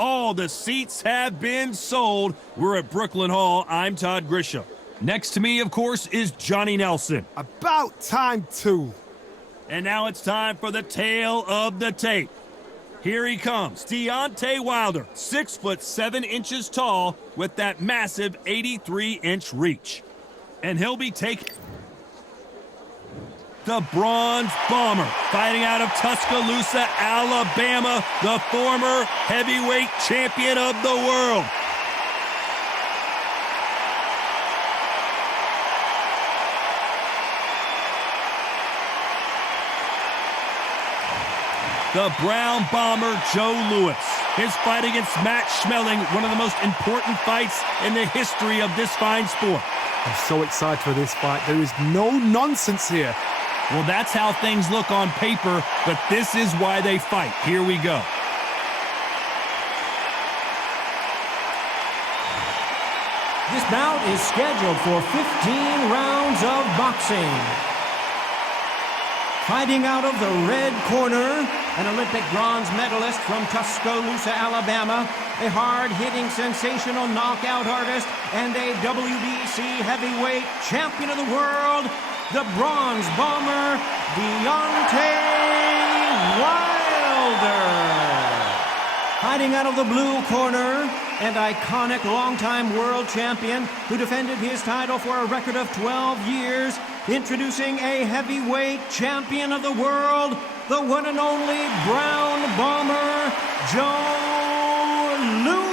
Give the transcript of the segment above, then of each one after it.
all the seats have been sold. We're at Brooklyn Hall. I'm Todd Grisham. Next to me, of course, is Johnny Nelson. About time, too. And now it's time for the tale of the tape. Here he comes, Deontay Wilder, 6'7" tall with that massive 83-inch reach. And he'll be taking the Bronze Bomber, fighting out of Tuscaloosa, Alabama, the former heavyweight champion of the world. The Brown Bomber, Joe Louis. His fight against Matt Schmeling, one of the most important fights in the history of this fine sport. I'm so excited for this fight. There is no nonsense here. Well, that's how things look on paper, but this is why they fight. Here we go. This bout is scheduled for 15 rounds of boxing. Fighting out of the red corner, an Olympic bronze medalist from Tuscaloosa, Alabama, a hard-hitting, sensational knockout artist, and a WBC heavyweight champion of the world, the Bronze Bomber, Deontay Wilder. Fighting out of the blue corner, an iconic longtime world champion who defended his title for a record of 12 years, introducing a heavyweight champion of the world, the one and only Brown Bomber, Joe Louis.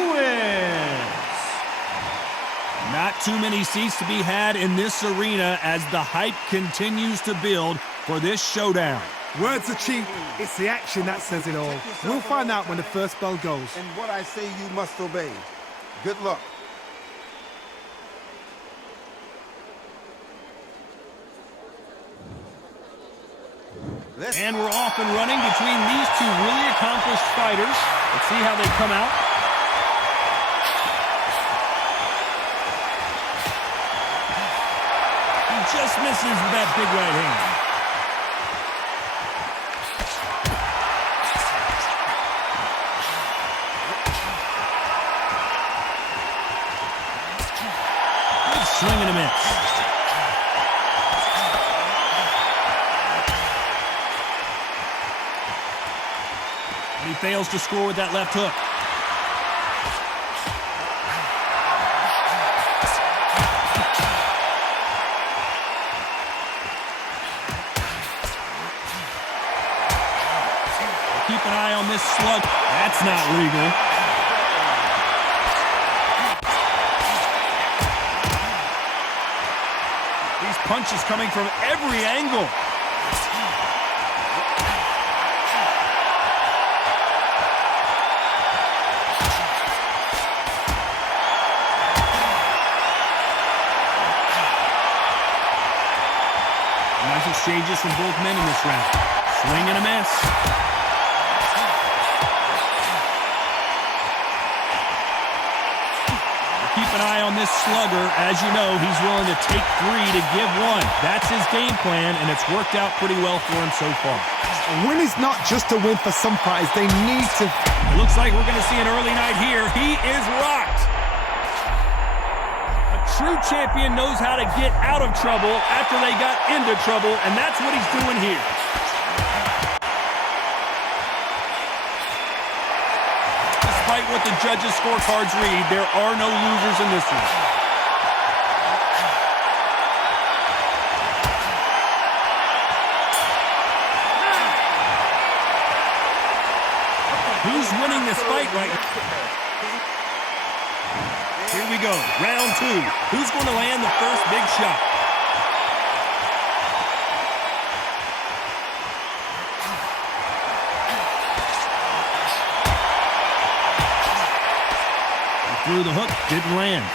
Not too many seats to be had in this arena as the hype continues to build for this showdown. Words are cheap. It's the action that says it all. We'll find out when the first bell goes. And what I say you must obey. Good luck. And we're off and running between these two really accomplished fighters. Let's see how they come out. He just misses with that big right hand. Good swing and a miss. He fails to score with that left hook. Keep an eye on this slug. That's not legal. These punches coming from every angle. Nice exchanges from both men in this round. Swing and a miss. Keep an eye on this slugger. As you know, he's willing to take 3 to give 1. That's his game plan, and it's worked out pretty well for him so far. A win is not just a win for some fighters. They need to... It looks like we're going to see an early night here. He is rocked. True champion knows how to get out of trouble after they got into trouble, and that's what he's doing here. Despite what the judges' scorecards read, there are no losers in this one. Who's winning this fight right now? Here we go, round 2. Who's going to land the first big shot? He threw the hook, didn't land.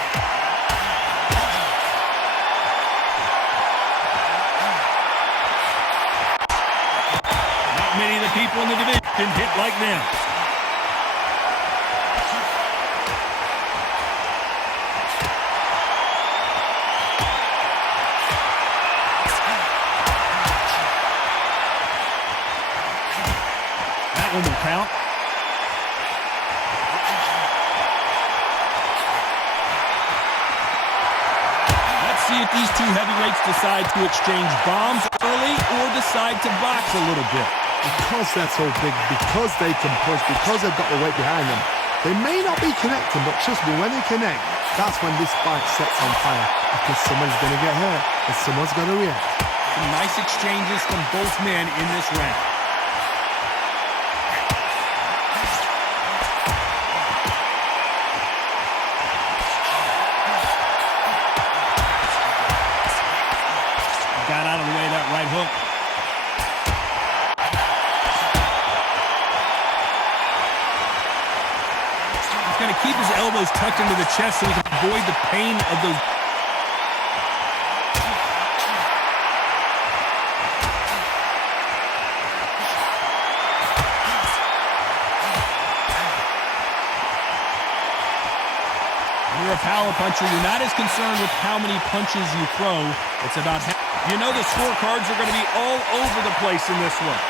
Not many of the people in the division hit like them. One will count. see if these two heavyweights decide to exchange bombs early or decide to box a little bit. Because they're so big, because they can push, because they've got the weight behind them, they may not be connecting, but trust me, when they connect, that's when this fight sets on fire. Because someone's going to get hurt, and someone's going to react. Some nice exchanges from both men in this round. Got out of the way of that right hook. He's going to keep his elbows tucked into the chest so he can avoid the pain of those. When you're a power puncher, you're not as concerned with how many punches you throw. It's about how. You know the scorecards are going to be all over the place in this one.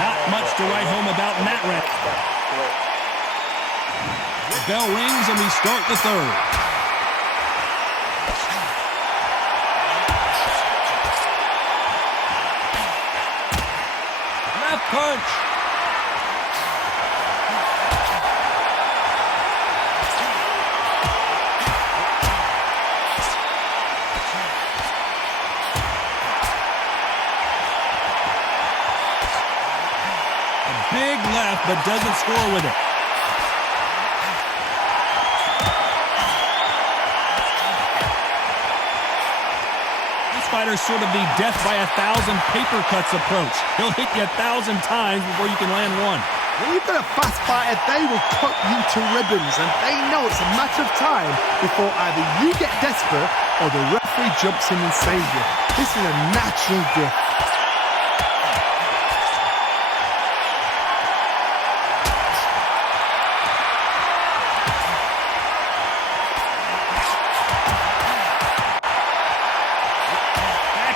Not much to write home about in that round. Bell rings and we start the third. Left punch. Big left, but doesn't score with it. This fighter's sort of the death by 1,000 paper cuts approach. He'll hit you 1,000 times before you can land one. When you've got a fast fighter, they will cut you to ribbons, and they know it's a matter of time before either you get desperate or the referee jumps in and saves you. This is a natural gift.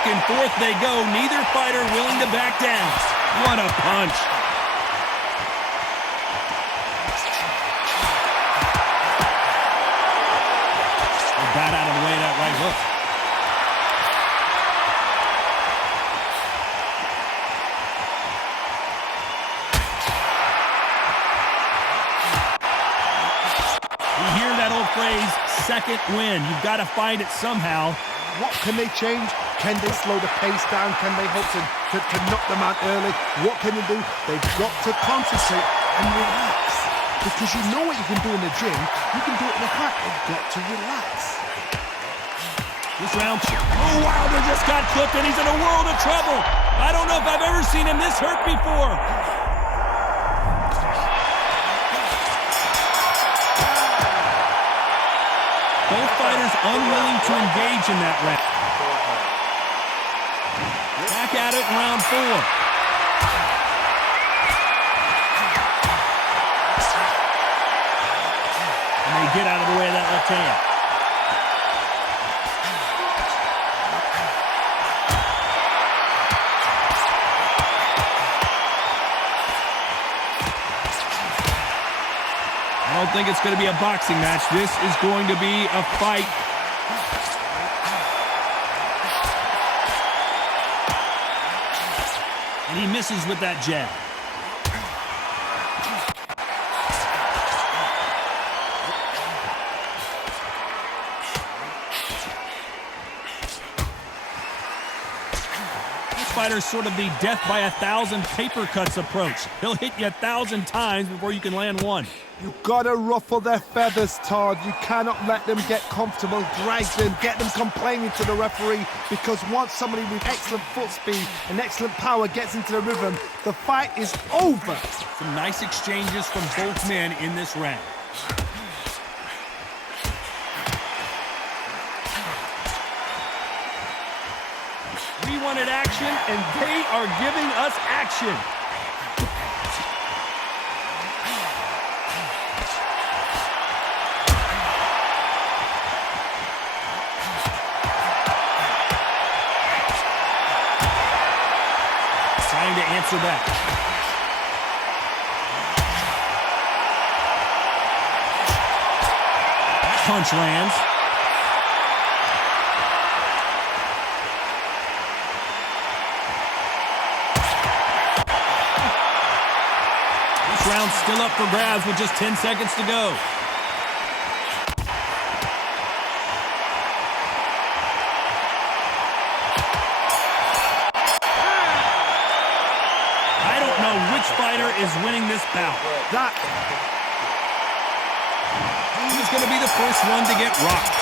And forth they go, neither fighter willing to back down. What a punch. He got out of the way of that right hook. You hear that old phrase, second win. You've got to find it somehow. What can they change? Can they slow the pace down? Can they hope to knock them out early? What can they do? They've got to concentrate and relax. Because you know what you can do in the gym. You can do it in the fight. They've got to relax. This round, oh, Wilder just got clipped and he's in a world of trouble. I don't know if I've ever seen him this hurt before. Both fighters unwilling to engage in that round. Back at it in round 4. And they get out of the way of that left hand. I don't think it's going to be a boxing match. This is going to be a fight. And he misses with that jab. This fighter's sort of the death by 1,000 paper cuts approach. He'll hit you 1,000 times before you can land one. You've got to ruffle their feathers, Todd. You cannot let them get comfortable, drag them, get them complaining to the referee, because once somebody with excellent foot speed and excellent power gets into the rhythm, the fight is over. Some nice exchanges from both men in this round. We wanted action, and they are giving us action. Trying to answer back. punch lands. This round's still up for grabs with just 10 seconds to go. I don't know which fighter is winning this bout. He's going to be the first one to get rocked.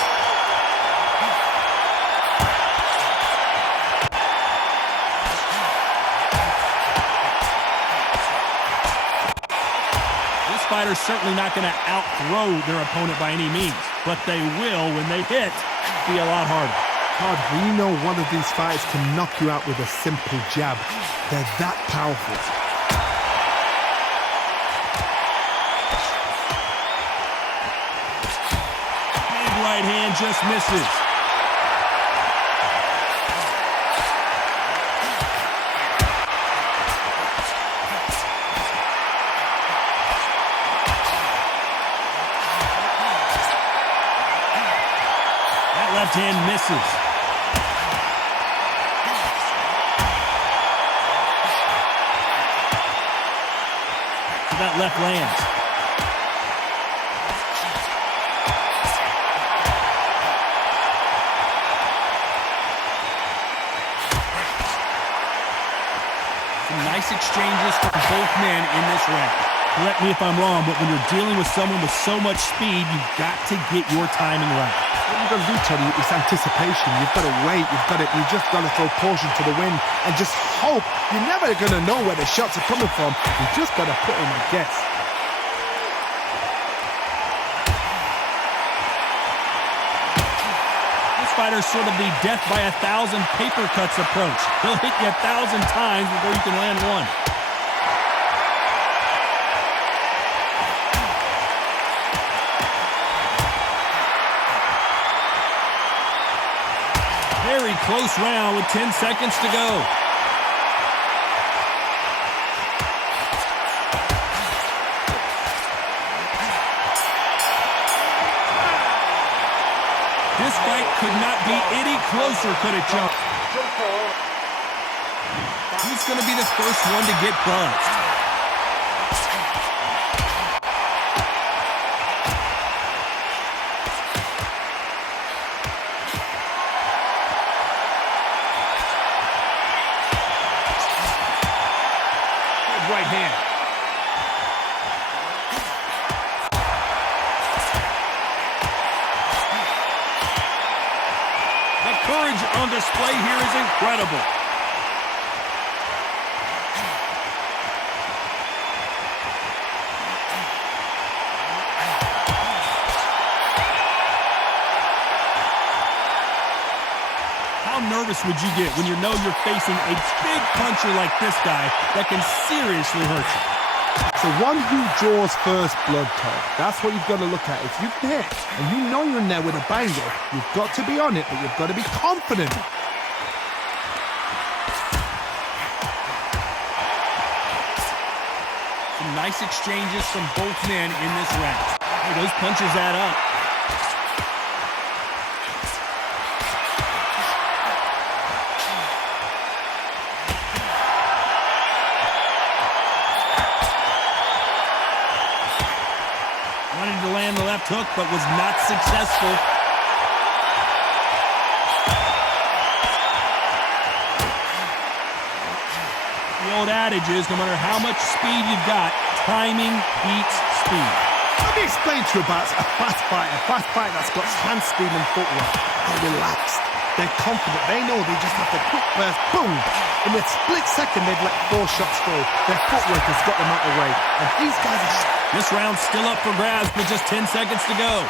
This fighter's certainly not going to outthrow their opponent by any means, but they will, when they hit, be a lot harder. God, we know one of these fighters can knock you out with a simple jab. They're that powerful. Right hand just misses. That left hand misses. So that left lands. Nice exchanges from both men in this round. Correct me if I'm wrong, but when you're dealing with someone with so much speed, you've got to get your timing right. What you've got to do, Tony, is anticipation. You've got to wait. You just got to throw caution to the wind and just hope. You're never going to know where the shots are coming from. You just got to put in a guess. Fighter's sort of the death by 1,000 paper cuts approach. He'll hit you 1,000 times before you can land one. Very close round with 10 seconds to go. This fight could not be any closer, could it, Joe? Who's going to be the first one to get buzzed? Good right hand. Courage on display here is incredible. How nervous would you get when you know you're facing a big puncher like this guy that can seriously hurt you? So one who draws first blood, Todd. That's what you've got to look at. If you can hit and you know you're in there with a banger, you've got to be on it, but you've got to be confident. Some nice exchanges from both men in this round. Hey, those punches add up. Wanted to land the left hook, but was not successful. The old adage is, no matter how much speed you've got, timing beats speed. Let me explain to you about a fast fighter that's got hand speed and footwork. They're relaxed. They're confident. They know they just have to quick burst, boom. In a split second, they've let 4 shots go. Their footwork has got them out of the way. And these guys are... This round's still up for grabs with just 10 seconds to go.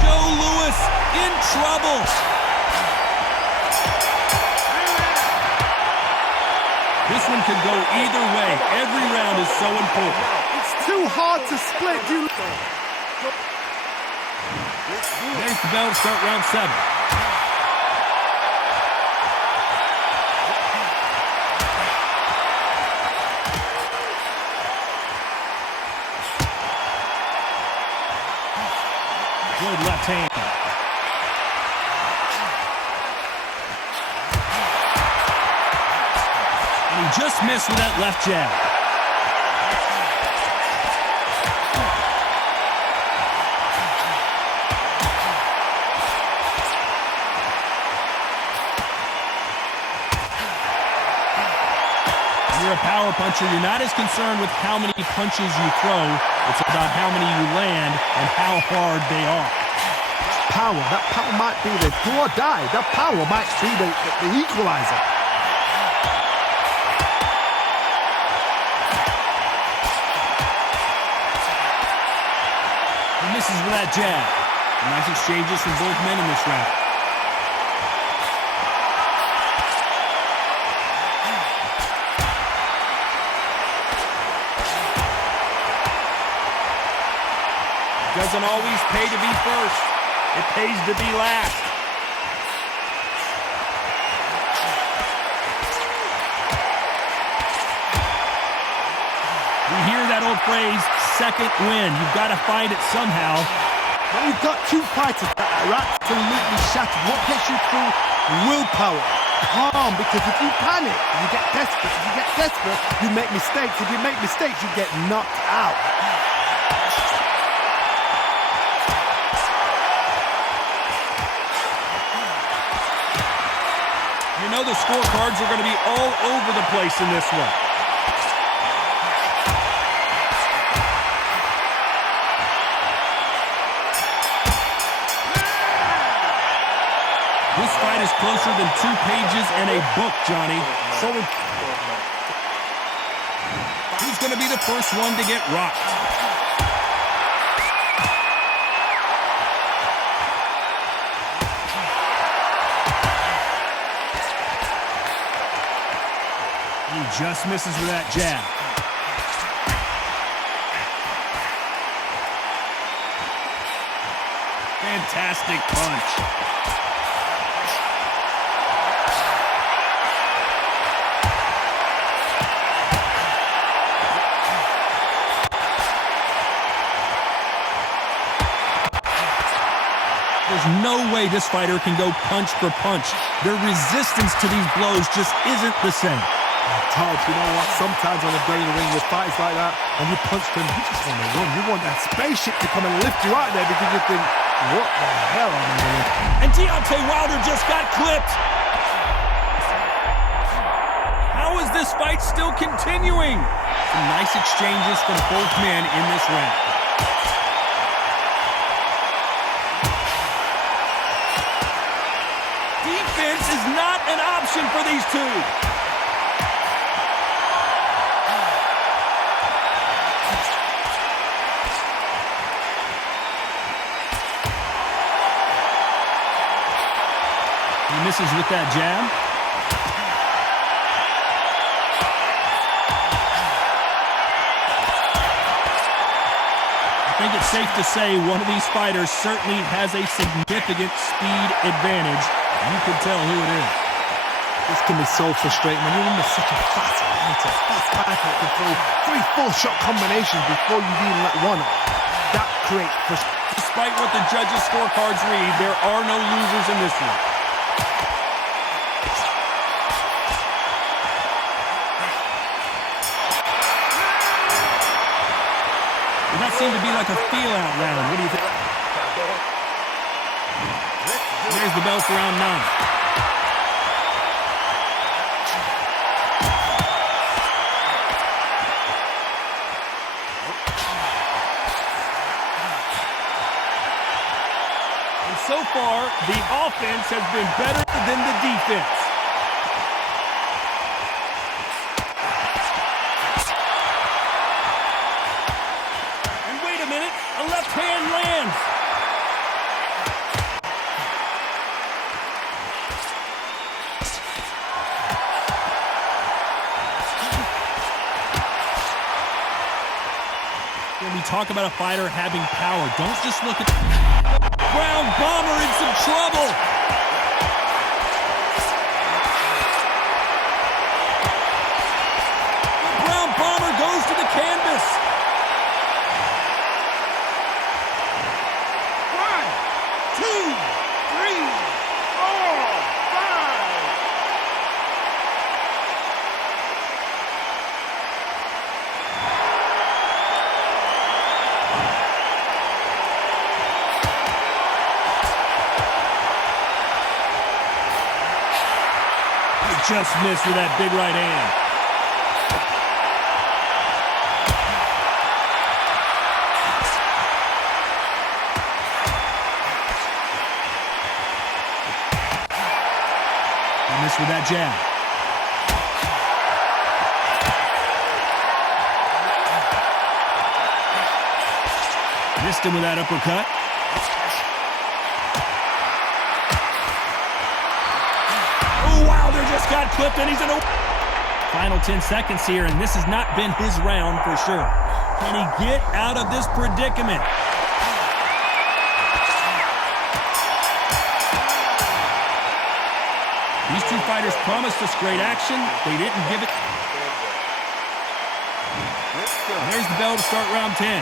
Joe Louis in trouble. This one could go either way. Every round is so important. It's too hard to split. There's the bell to start round 7. Good left hand. And he just missed with that left jab. When you're a power puncher, you're not as concerned with how many punches you throw. It's about how many you land and how hard they are. Power. That power might be the do or die. That power might be the equalizer. He misses with that jab. Nice exchanges from both men in this round. Doesn't always pay to be first. It pays to be last. We hear that old phrase, second win. You've got to find it somehow. When you've got two fighters that are absolutely shattered, what gets you through? Willpower. Calm, because if you panic, you get desperate. If you get desperate, you make mistakes. If you make mistakes, you get knocked out. You know the scorecards are going to be all over the place in this one. This fight is closer than 2 pages in a book, Johnny. So who's going to be the first one to get rocked? He just misses with that jab. Fantastic punch. There's no way this fighter can go punch for punch. Their resistance to these blows just isn't the same. Todd, you know what? Sometimes on the day in the ring with fights like that, and you punch them, you just want to run. You want that spaceship to come and lift you out there because you think, what the hell am I doing? And Deontay Wilder just got clipped. How is this fight still continuing? Some nice exchanges from both men in this round. Defense is not an option for these two. He misses with that jab. I think it's safe to say one of these fighters certainly has a significant speed advantage. You can tell who it is. This can be so frustrating when you're under such a fast fighter. Fast fighter can throw 3-4 shot combinations before you even let one off. That creates frustration. Despite what the judges' scorecards read, there are no losers in this one. That seemed to be like a feel-out round. What do you think? There's the bell for round 9. And so far, the offense has been better than the defense. A left hand lands. When we talk about a fighter having power, don't just look at ground bomber in some trouble. Ground bomber goes to the canvas. just missed with that big right hand. He missed with that jab. Missed him with that uppercut. Oh, Wilder just got clipped, and he's in a... Final 10 seconds here, and this has not been his round for sure. Can he get out of this predicament? These two fighters promised us great action. They didn't give it. And there's the bell to start round 10.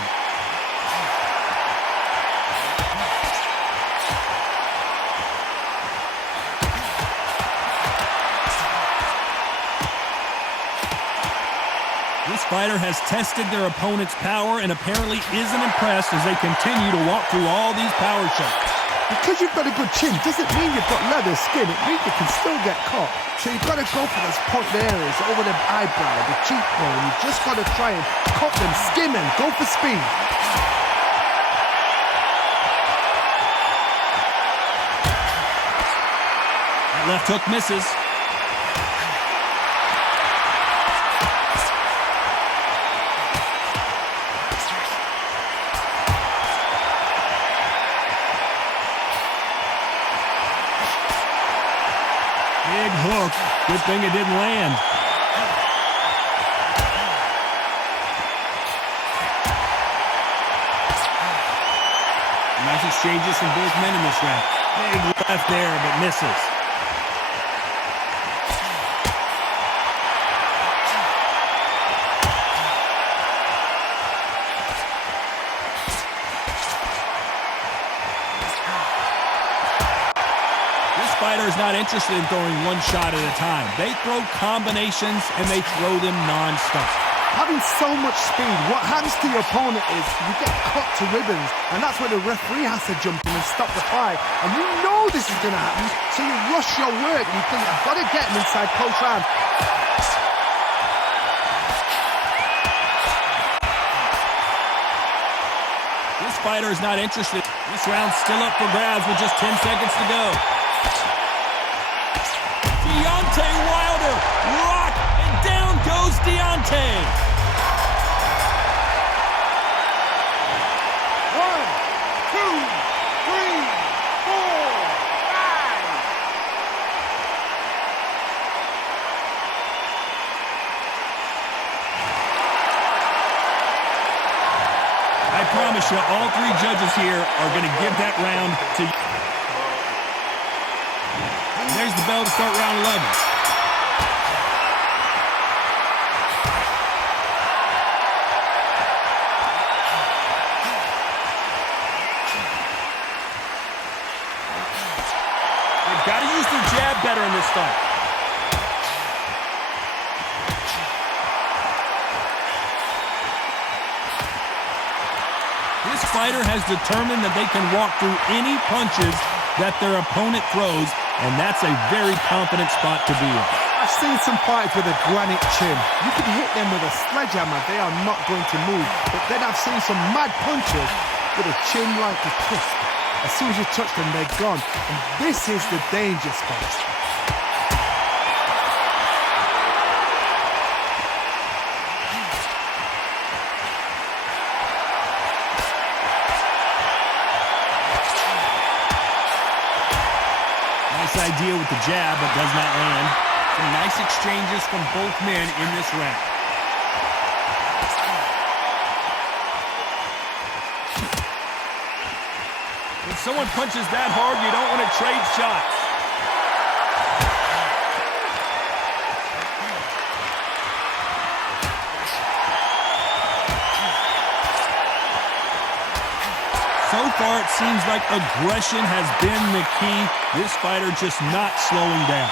This fighter has tested their opponent's power and apparently isn't impressed as they continue to walk through all these power shots. Because you've got a good chin doesn't mean you've got leather skin. It means you can still get caught. So you've got to go for those point areas over the eyebrow, the cheekbone. You've just got to try and cut them, skim them, go for speed. That left hook misses. Big hook. Good thing it didn't land. Nice exchanges from both men in this round. Big left there, but misses. Fighter is not interested in throwing one shot at a time. They throw combinations and they throw them non-stop. Having so much speed, what happens to your opponent is you get cut to ribbons, and that's where the referee has to jump in and stop the fight. And you know this is going to happen, so you rush your work and you think, I've got to get him inside close round. This fighter is not interested. This round's still up for grabs with just 10 seconds to go. Deontay Wilder, rock, and down goes Deontay. 1, 2, 3, 4, 5. I promise you, all three judges here are going to give that round to you. There's the bell to start round 11. They've got to use their jab better in this fight. This fighter has determined that they can walk through any punches that their opponent throws, and that's a very confident spot to be in. I've seen some fighters with a granite chin. You can hit them with a sledgehammer, they are not going to move. But then I've seen some mad punchers with a chin like a crisp. As soon as you touch them, they're gone. And this is the danger spot. Idea with the jab, but does not land. Some nice exchanges from both men in this round. When someone punches that hard, you don't want to trade shots. So far, it seems like aggression has been the key. This fighter just not slowing down.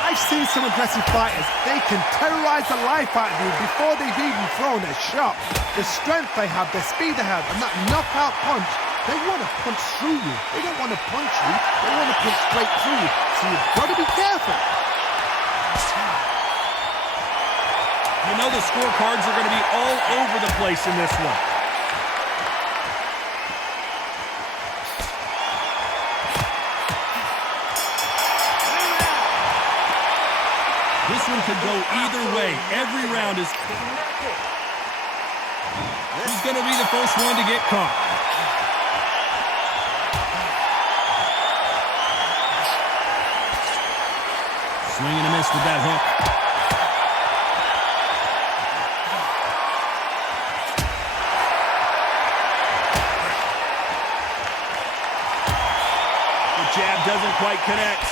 I've seen some aggressive fighters. They can terrorize the life out of you before they've even thrown a shot. The strength they have, the speed they have, and that knockout punch, they want to punch through you. They don't want to punch you. They want to punch straight through you. So you've got to be careful. You know the scorecards are going to be all over the place in this one. This one could go either way. Every round is... Who's going to be the first one to get caught? Swing and a miss with that hook. The jab doesn't quite connect.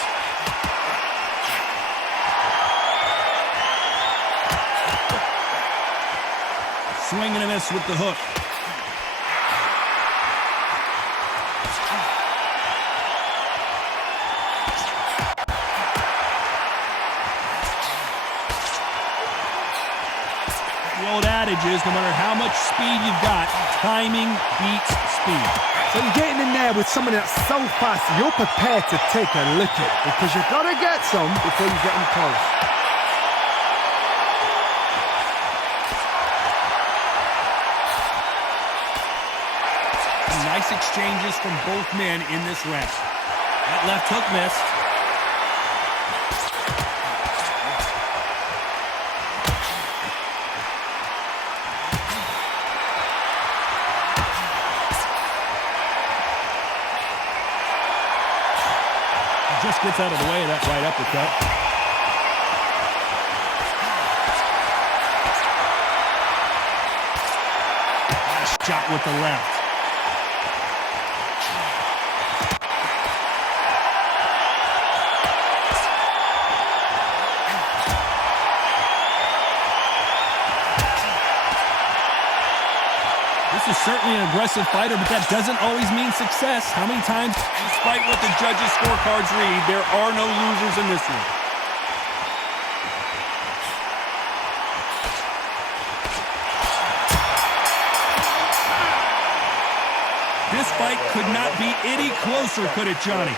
Swing and a miss with the hook. The old adage is no matter how much speed you've got, timing beats speed. So you're getting in there with someone that's so fast, you're prepared to take a licking because you've got to get some before you get them close. Nice exchanges from both men in this round. That left hook missed. He just gets out of the way of that right uppercut. Nice shot with the left. This is certainly an aggressive fighter, but that doesn't always mean success. How many times, despite what the judges' scorecards read, there are no losers in this one? This fight could not be any closer, could it, Johnny?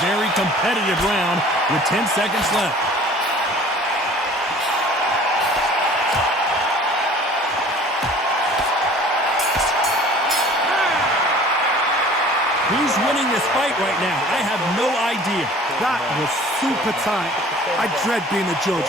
Very competitive round with 10 seconds left. Who's winning this fight right now? I have no idea. That was super tight. I dread being a judge.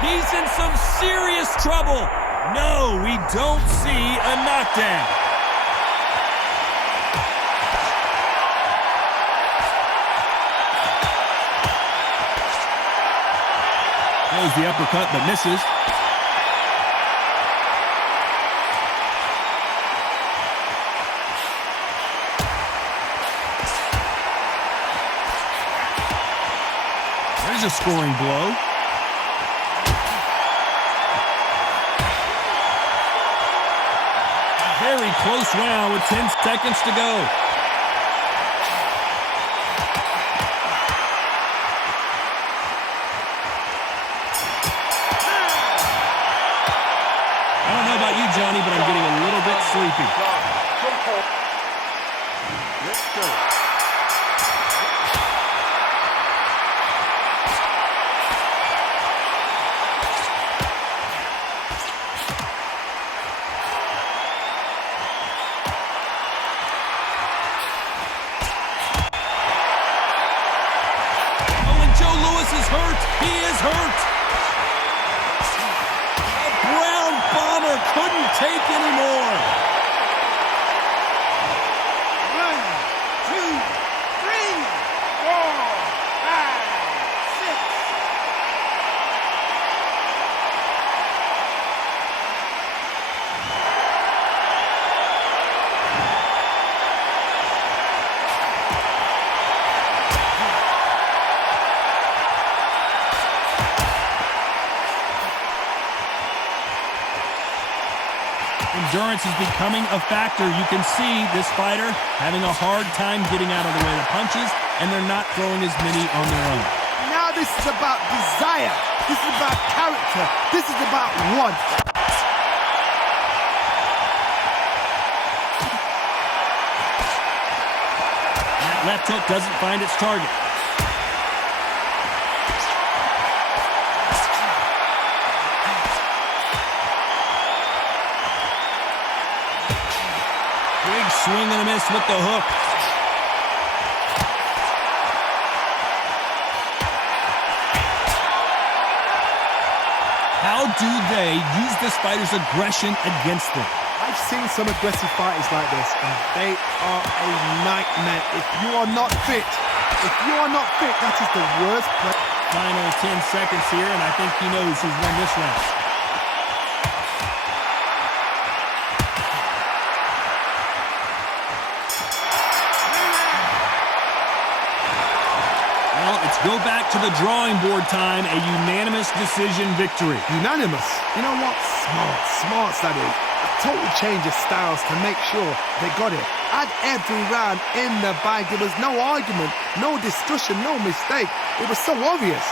He's in some serious trouble. No, we don't see a knockdown. Throws the uppercut but misses. There's a scoring blow. Very close round with 10 seconds to go. I don't know about you, Johnny, but I'm getting a little bit sleepy. Let's go. Hurt. He is hurt. A Brown Bomber couldn't take anymore. 1, 2, 3, 4, 5, 6. Endurance is becoming a factor. You can see this fighter having a hard time getting out of the way of the punches, and they're not throwing as many on their own. Now this is about desire. This is about character. This is about want. That left hook doesn't find its target. Big swing and a miss with the hook. How do they use this fighter's aggression against them? I've seen some aggressive fighters like this, and they are a nightmare. If you are not fit, that is the worst play. Final 10 seconds here, and I think he knows who's won this round. Let's go back to the drawing board time, a unanimous decision victory. Unanimous? You know what? Smart that is. A total change of styles to make sure they got it. Had every round in the bag. There was no argument, no discussion, no mistake. It was so obvious.